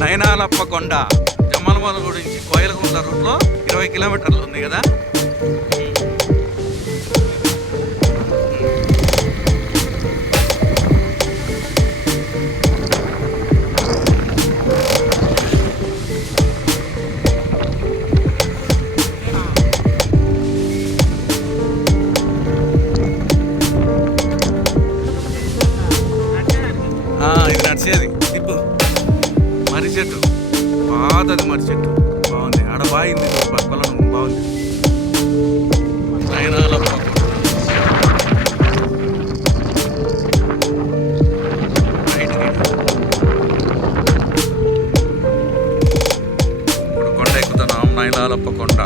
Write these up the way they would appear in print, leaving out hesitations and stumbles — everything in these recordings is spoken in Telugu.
నయనాలప్ప కొండ జమ్మలమల గురించి కోయిలకుంట రూట్లో 20 కిలోమీటర్లు ఉంది కదా. ఇది నడిచేది తిప్పు మర్రి చెట్టు, పాతది మర్రి చెట్టు, బాగుంది. ఆడ బాగింది పొలం బాగుంది. నయనాలప్ప ఇప్పుడు కొండ ఎక్కుతున్నాం, నయనాలప్ప కొండ.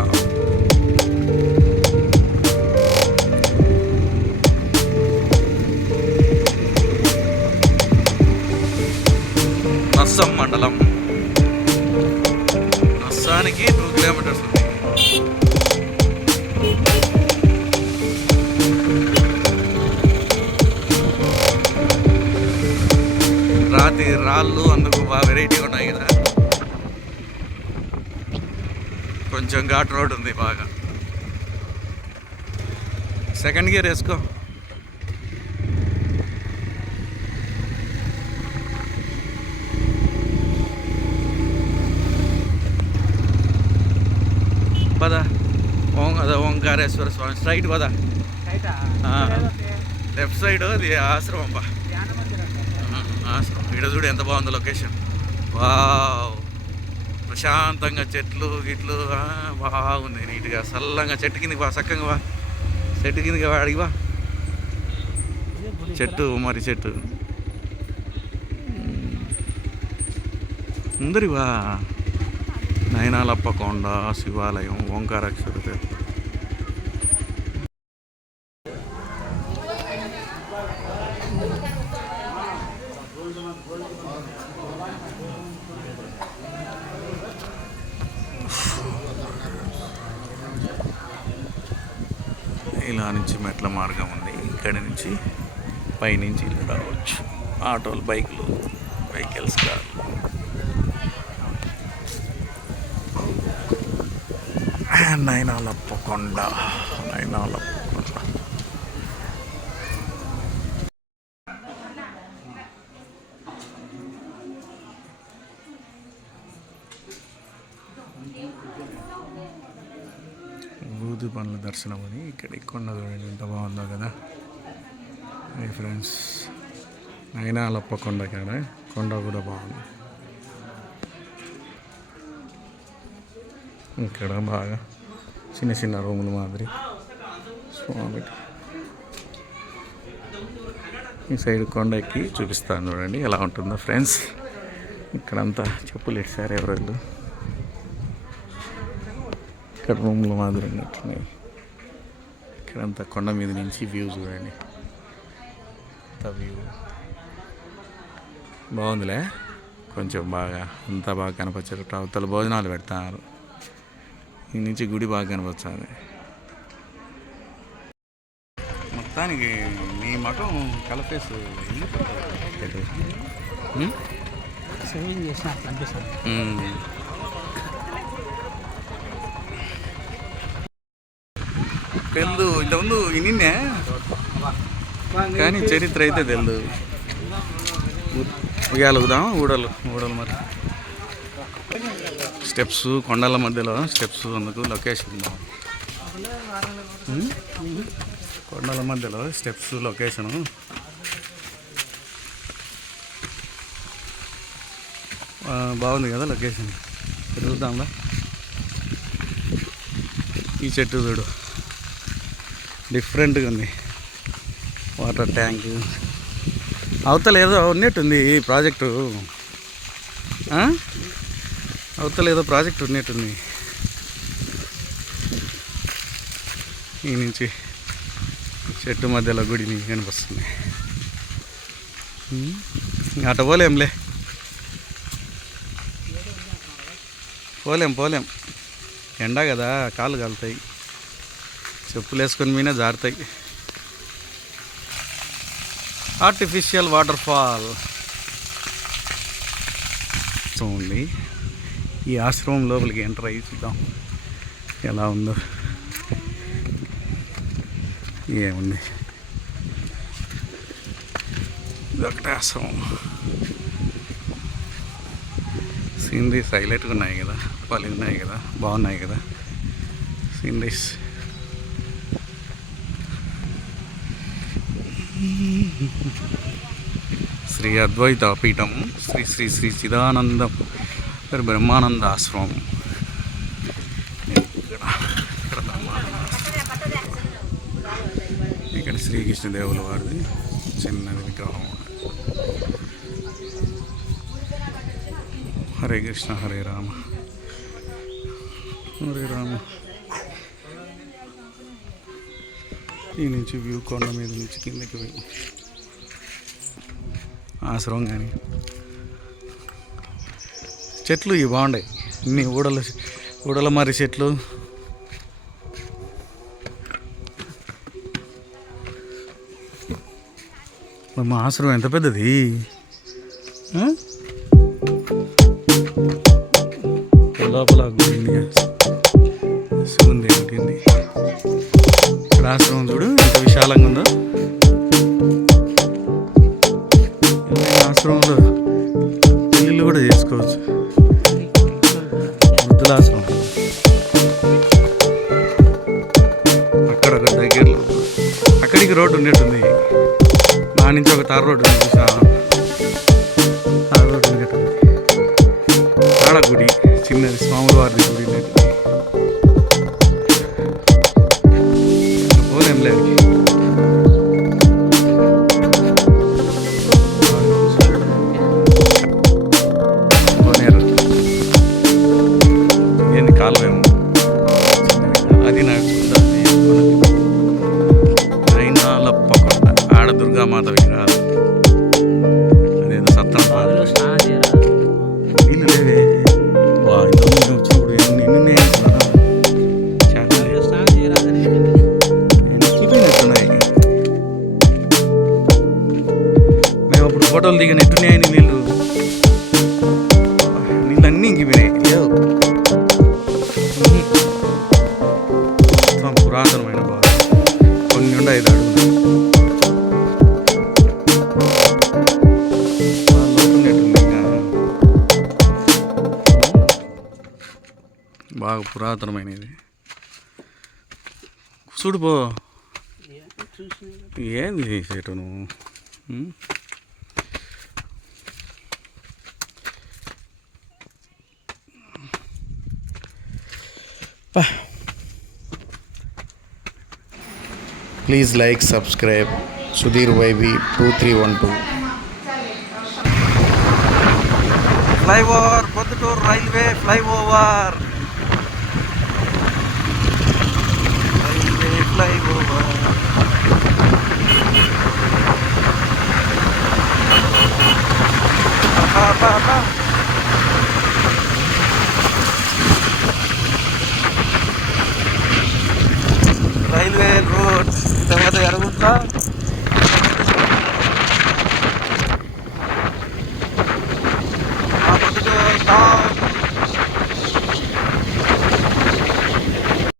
నస్సం మండలం, నస్సానికి 2 కిలోమీటర్స్ ఉంది. రాతి రాళ్ళు అందుకు బాగా వెరైటీగా ఉన్నాయి కదా. కొంచెం ఘాట్ రోడ్ ఉంది బాగా. సెకండ్ గేర్ వేసుకో. పద అదే ఓంకారేశ్వర స్వామి స్ట్రైట్ పద. లెఫ్ట్ సైడ్ అది ఆశ్రమం. బా ఆశ్రమం ఇక్కడ చూడు ఎంత బాగుందో లొకేషన్. వావ్, ప్రశాంతంగా చెట్లు గిట్లు బాగుంది. నీట్గా చల్లంగా చెట్టు కిందకి బా, చక్కగా బా, చెట్టు కిందకి అడిగి బా. చెట్టు మరి చెట్టు ముందరి బా. నయనాలప్ప కొండ శివాలయం, ఓంకారేశ్వర తీర్థం. ఇలా నుంచి మెట్ల మార్గం ఉంది. ఇక్కడి నుంచి పైనుంచి ఇలా రావచ్చు. ఆటోలు, బైకులు, వెహికల్స్, కార్లు. నయనాలప్ప కొండ, నయనాలప్ప కొండ. బూది పనుల దర్శనం అని ఇక్కడ కొండ చూడండి ఎంత బాగుందో కదా. మై ఫ్రెండ్స్, నయనాలప్ప కొండ కాడ కొండ కూడా బాగుంది. ఇక్కడ బాగా చిన్న చిన్న రూములు మాదిరి స్వామి. ఈ సైడ్ కొండ ఎక్కి చూపిస్తాను చూడండి ఎలా ఉంటుందో ఫ్రెండ్స్. ఇక్కడంతా చెప్పులు ఇచ్చారు ఎవరు. ఇక్కడ రూములు మాదిరి ఉన్నట్టున్నాయి. ఇక్కడంతా కొండ మీద నుంచి వ్యూ చూడండి. అంత వ్యూ బాగుందిలే. కొంచెం బాగా అంతా బాగా కనపచ్చారు. అవతల భోజనాలు పెడతారు. ఈ నుంచి గుడి బాగా కనపడుతుంది. మొత్తానికి నీ మఠం కలపేసి సేవింగ్ చేసిన అనిపిస్తుంది. తెలు ఇంతకుముందు ఇన్నిన్నే కానీ చరిత్ర అయితే తెలు. ఉయ్యాలుగుదాం ఊడలు మరి స్టెప్స్, కొండల మధ్యలో స్టెప్స్, అందుకు లొకేషన్ కొండల మధ్యలో స్టెప్స్ లొకేషను బాగుంది కదా లొకేషన్. తిరుగుదాంలా. ఈ చెట్టు చూడు డిఫరెంట్గా ఉంది. వాటర్ ట్యాంక్ అవతల ఏదో ఉన్నట్టుంది ఈ ప్రాజెక్టు. అవతల ఏదో ప్రాజెక్ట్ ఉన్నట్టుంది. ఈ నుంచి చెట్టు మధ్యలో గుడి నీకు కనిపిస్తుంది. అట పోలేంలే, పోలేం. ఎండ కదా, కాళ్ళు కాలుతాయి. చెప్పులు వేసుకొని మీనే జారుతాయి. ఆర్టిఫిషియల్ వాటర్ ఫాల్ ఆశ్రమం ఉంది. ఈ ఆశ్రమం లోపలికి ఎంటర్ అయ్యి చూద్దాం ఎలా ఉందో. ఏముంది, ఇది ఒకటే ఆశ్రమం. సీనరీస్ హైలైట్గా ఉన్నాయి కదా, వాళ్ళు ఉన్నాయి కదా, బాగున్నాయి కదా సీనరీస్. శ్రీ అద్వైత పీఠం, శ్రీ శ్రీ శ్రీ చిదానంద బ్రహ్మానంద ఆశ్రమం. ఇక్కడ శ్రీకృష్ణదేవుల వారిది చిన్నది విగ్రహం. హరే కృష్ణ హరే రామ హరే రామ. ఈ నుంచి వ్యూ కొండ మీద నుంచి కిందకి వెళ్ళి ఆశ్రమం. కానీ చెట్లు ఇవి బాగున్నాయి, ఇన్ని ఊడల మరి చెట్లు. మా ఆశ్రమం ఎంత పెద్దది. లోపల శివుంది ఉంటుంది. ఇక్కడ ఆశ్రమం చూడు ఎంత విశాలంగా ఉందో. ఆశ్రమంలో పెళ్ళిళ్ళు కూడా చేసుకోవచ్చు. వృద్ధుల ఆశ్రమం అక్కడ ఒక దగ్గరలో, అక్కడికి రోడ్డు ఉన్నట్టుంది. నా నుంచి ఒక తార రోడ్డు ఉంది, చూసా. తార రోడ్డు ఉన్నట్టుంది. ఆడ గుడి చిన్నది, స్వాముల వారిది గుడి ఉన్నట్టుంది. పోలేం లేదు. ఏంది కాలువేమో అది నడుచుకుంటా. అయినా లప్పకుండా ఆడ దుర్గామాత విగ్రహాలు. అదేదో సత్రం నీళ్ళు లేవే. వచ్చినప్పుడు ఎన్ని చూపినట్టున్నాయి. మేము అప్పుడు ఫోటోలు దిగినట్టున్నాయని నీళ్ళు నీళ్ళన్నీ ఇంకిపోయినాయి. లేవు, పురాతనమైన బాగా కొన్ని ఉండే 5 అడుగులు. బాగా పురాతనమైనది. చూడుపో ఏంది చేసేటు నువ్వు. Please like, subscribe Sudhir YB 2312. Flyover, Proddatur railway flyover. Flyover railway